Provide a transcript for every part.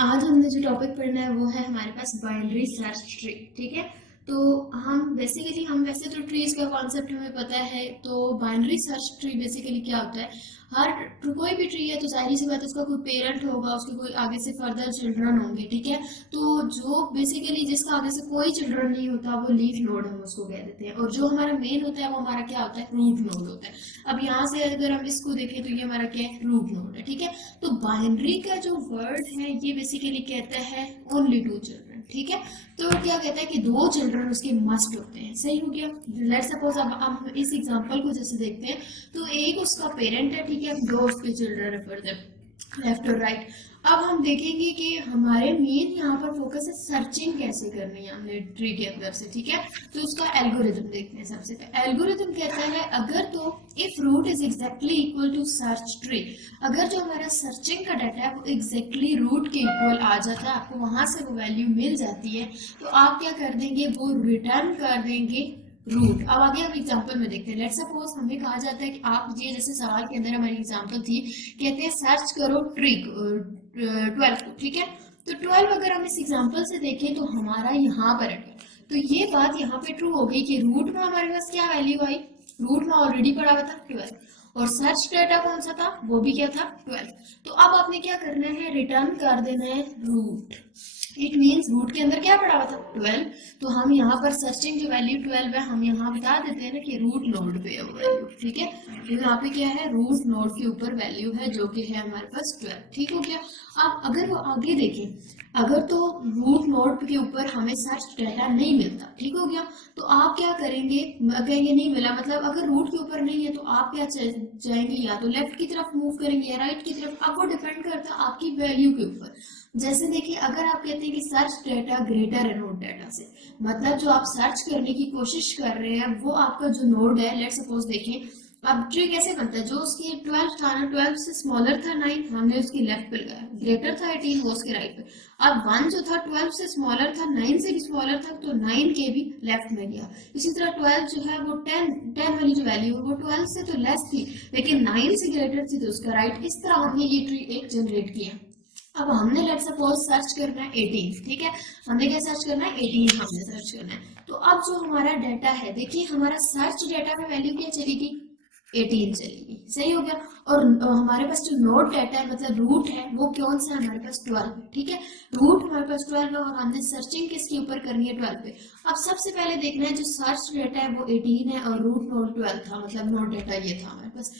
आज हमने जो टॉपिक पढ़ना है वो है हमारे पास बाइनरी सर्च ट्री। ठीक है, तो हम वैसे तो ट्रीज का कॉन्सेप्ट हमें पता है। तो बाइनरी सर्च ट्री बेसिकली क्या होता है, हर कोई भी ट्री है तो जाहिर सी बात है उसका कोई पेरेंट होगा, उसके कोई आगे से फर्दर चिल्ड्रन होंगे। ठीक है, तो जो बेसिकली जिसका आगे से कोई चिल्ड्रन नहीं होता वो लीफ नोड हम उसको कह देते हैं, और जो हमारा मेन होता है वो हमारा क्या होता है, रूट नोड होता है। अब यहाँ से अगर हम इसको देखें तो ये हमारा क्या है, रूट नोड है। ठीक है, तो बाइनरी का जो वर्ड है ये बेसिकली कहता है ओनली टू चिल्ड्रन। ठीक है, तो क्या कहता है कि दो चिल्ड्रन उसके मस्ट होते हैं। सही हो गया। लेट्स सपोज अब हम इस एग्जांपल को जैसे देखते हैं, तो एक उसका पेरेंट है, ठीक है, दो उसके चिल्ड्रन है फर्दर, लेफ्ट और राइट। अब हम देखेंगे कि हमारे मेन यहाँ पर फोकस है सर्चिंग कैसे करनी है हमने ट्री के अंदर से। ठीक है, तो उसका एल्गोरिथम देखते हैं। सबसे पहले एल्गोरिथम कहता है अगर तो if root is exactly equal to search tree, अगर जो हमारा सर्चिंग का डाटा है वो एग्जैक्टली रूट के इक्वल आ जाता है, आपको वहां से वो वैल्यू मिल जाती है, तो आप क्या कर देंगे, वो रिटर्न कर देंगे रूट। अब आगे हम एग्जांपल में देखते हैं। लेट्स सपोज हमें कहा जाता है कि आप ये जैसे सवाल के अंदर हमारी एग्जांपल थी, कहते हैं सर्च करो ट्री 12 को। ठीक है, तो 12 अगर हम इस एग्जांपल से देखें तो हमारा यहाँ पर है, तो ये बात यहाँ पे ट्रू हो गई कि रूट में हमारे पास क्या वैल्यू आई, रूट में ऑलरेडी पड़ा हुआ था 12, और सर्च डाटा कौन सा था, वो भी क्या था, 12। तो अब आपने क्या करना है, रिटर्न कर देना है रूट। इट मीन्स रूट के अंदर क्या पड़ा हुआ था, 12, तो हम यहाँ पर सर्चिंग जो वैल्यू 12 है हम यहाँ बता देते हैं ना कि रूट नोड पे है वो वैल्यू। ठीक है, तो यहाँ पे क्या है, रूट नोड के ऊपर वैल्यू है जो कि है हमारे पास 12। ठीक हो गया। अब अगर वो आगे देखें, अगर तो रूट नोड के ऊपर हमें सर्च डाटा नहीं मिलता, ठीक हो गया, तो आप क्या करेंगे, कहेंगे नहीं मिला, मतलब अगर रूट के ऊपर नहीं है तो आप क्या जाएंगे, या तो लेफ्ट की तरफ मूव करेंगे या राइट की तरफ। अब वो डिपेंड करता है आपकी वैल्यू के ऊपर। जैसे देखिए, अगर आप कहते हैं कि सर्च डाटा ग्रेटर है नोड डाटा से, मतलब जो आप सर्च करने की कोशिश कर रहे हैं वो आपका जो नोड है, लेट सपोज देखें, अब ट्री कैसे बनता है, जो उसकी 12 था ना, 12 से स्मॉलर था 9, हमने उसकी लेफ्ट पे लगाया, ग्रेटर था 18, वो उसके राइट पे। अब 1 जो था 12 से स्मॉलर था, 9 से भी स्मॉलर था, तो 9 के भी लेफ्ट में गया। इसी तरह 12 जो है वो 10 वाली जो वैल्यू है वो 12 से तो लेस थी लेकिन 9 से ग्रेटर थी, तो उसका राइट। इस तरह हमने ये ट्री एक जनरेट किया। अब हमने लेट सपोज सर्च करना है 18। ठीक है, हमने क्या सर्च करना है, 18 हमने सर्च करना है। तो अब जो हमारा डाटा है, देखिए हमारा सर्च डाटा में वैल्यू क्या चलेगी, 18 चलेगी। सही हो गया। और हमारे पास जो नोड डाटा है, मतलब रूट है, वो कौन सा है, हमारे पास 12 है। ठीक है, रूट हमारे पास 12 है और हमने सर्चिंग किसके ऊपर करनी है, 12 पे। अब सबसे पहले देखना है जो सर्च डाटा है वो 18 है और रूट नोड 12 था, मतलब नोड डाटा ये था हमारे पास।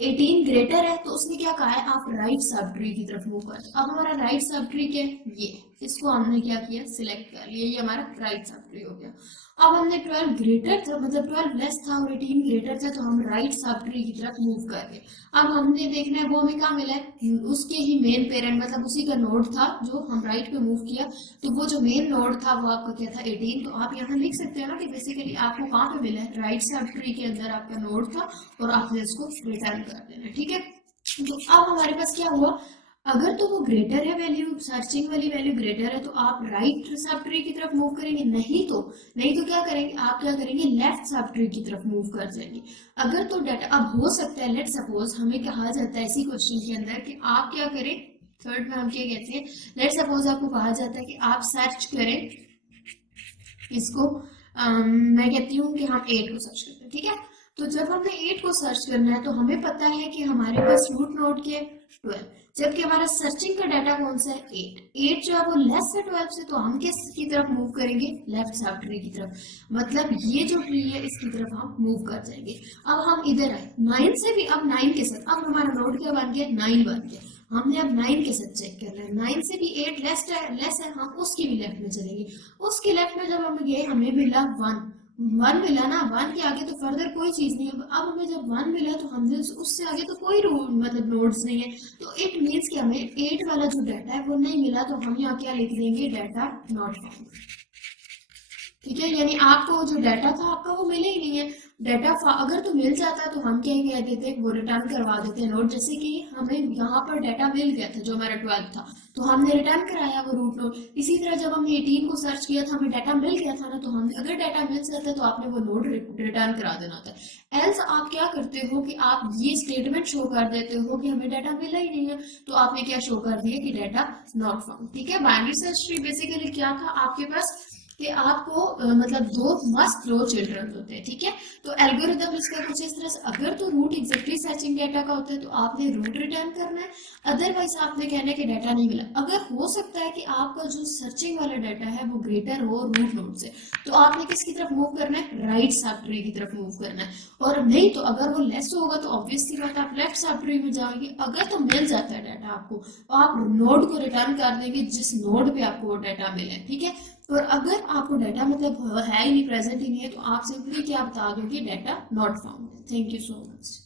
18 ग्रेटर है तो उसने क्या कहा है, आप राइट सब ट्री की तरफ मूव कर। अब हमारा राइट सब ट्री क्या है, ये, इसको हमने क्या किया, सिलेक्ट कर लिया, ये हमारा राइट सब ट्री हो गया। अब हमने 12 ग्रेटर था, मतलब 12 लेस था और 18 ग्रेटर था, तो हम राइट सब ट्री की तरफ मूव कर गए। अब हमने देखना है वो हमें कहाँ मिला है, उसके ही मेन पेरेंट, मतलब उसी का नोड था जो हम राइट पे मूव किया, तो वो जो मेन नोड था वो आपका क्या था, 18। तो आप यहाँ लिख सकते हो ना कि बेसिकली आपको कहाँ पे मिला है, राइट सब ट्री के अंदर आपका नोड था और आपने इसको रिटर्न कर देना। ठीक है, तो अब हमारे पास क्या हुआ, अगर तो वो ग्रेटर है वैल्यू, सर्चिंग वाली वैल्यू ग्रेटर है, तो आप राइट सब ट्री की तरफ मूव करेंगे, नहीं तो क्या करेंगे, आप क्या करेंगे, लेफ्ट सब ट्री की तरफ मूव कर जाएंगे। अगर तो डाटा, अब हो सकता है लेट सपोज हमें कहा जाता है इसी क्वेश्चन के अंदर कि आप क्या करें, थर्ड में हम क्या कहते हैं, लेट सपोज आपको कहा जाता है कि आप सर्च करें इसको, मैं कहती हूँ कि हम 8 को सर्च करते हैं। ठीक है, तो जब हमने 8 को सर्च करना है तो हमें पता है कि हमारे पास रूट नोड के 12, जबकि हमारा सर्चिंग का डाटा कौन सा है, 8 जो है वो लेस है 12 से, तो हम किस की तरफ मूव करेंगे, लेफ्ट सब ट्री की तरफ, मतलब ये जो ट्री है इसकी तरफ हम मूव कर जाएंगे। अब हम इधर आए 9 से भी, अब 9 के साथ अब हमारा नोड क्या बन गया, 9 बन गया। हमने अब 9 के साथ चेक करना है, 9 से भी 8 लेस है, हम उसकी भी लेफ्ट में चलेंगे। उसके लेफ्ट में जब हम गए हमें मिला 1, 1 मिला ना, 1 के आगे तो फर्दर कोई चीज नहीं है। अब हमें जब 1 मिला तो हमने उससे आगे तो कोई मतलब नोड्स नहीं है, तो इट मीन्स कि हमें 8 वाला जो डाटा है वो नहीं मिला, तो हम यहाँ क्या लिख देंगे, डाटा नॉट फाउंड। ठीक है, यानी आपको जो डाटा था आपका वो मिले ही नहीं है। डाटा अगर तो मिल जाता तो हम क्या कह देते, वो रिटर्न करवा देते नोट। जैसे कि हमें यहाँ पर डाटा मिल गया था जो हमारा 12 था, तो हमने रिटर्न कराया वो रूट नोट। इसी तरह जब हमने 18 को सर्च किया था, हमें डाटा मिल गया था ना, तो हमने अगर डाटा मिल जाता तो आपने वो नोट रिटर्न करा देना था। एल्स आप क्या करते हो कि आप ये स्टेटमेंट शो कर देते हो कि हमें डाटा मिला ही नहीं है, तो आपने क्या शो कर दिया कि डाटा नॉट फाउंड। ठीक है, बाइनरी सर्च ट्री बेसिकली क्या था आपके पास, कि आपको मतलब दो मस्ट रो चिल्ड्रन होते हैं। ठीक है, तो एल्गोरिदम इसका कुछ इस तरह से, अगर तो रूट एग्जैक्टली सर्चिंग डाटा का होता है तो आपने रूट रिटर्न करना है, अदरवाइज आपने कहना है कि डाटा नहीं मिला। अगर हो सकता है कि आपका जो सर्चिंग वाला डाटा है वो ग्रेटर हो रूट नोड से, तो आपने किसकी तरफ मूव करना है, राइट सब ट्री की तरफ मूव करना है। और नहीं तो अगर वो लेस होगा तो ऑब्वियसली बात आप लेफ्ट सब ट्री में जाओगे। अगर तो मिल जाता है डाटा आपको, तो आप नोड को रिटर्न कर देंगे जिस नोड पे आपको वो डाटा मिले। ठीक है, और अगर आपको डाटा मतलब है ही नहीं, प्रेजेंट ही नहीं है, तो आप सिंपली क्या बता दोगे, data not found. Thank you so much.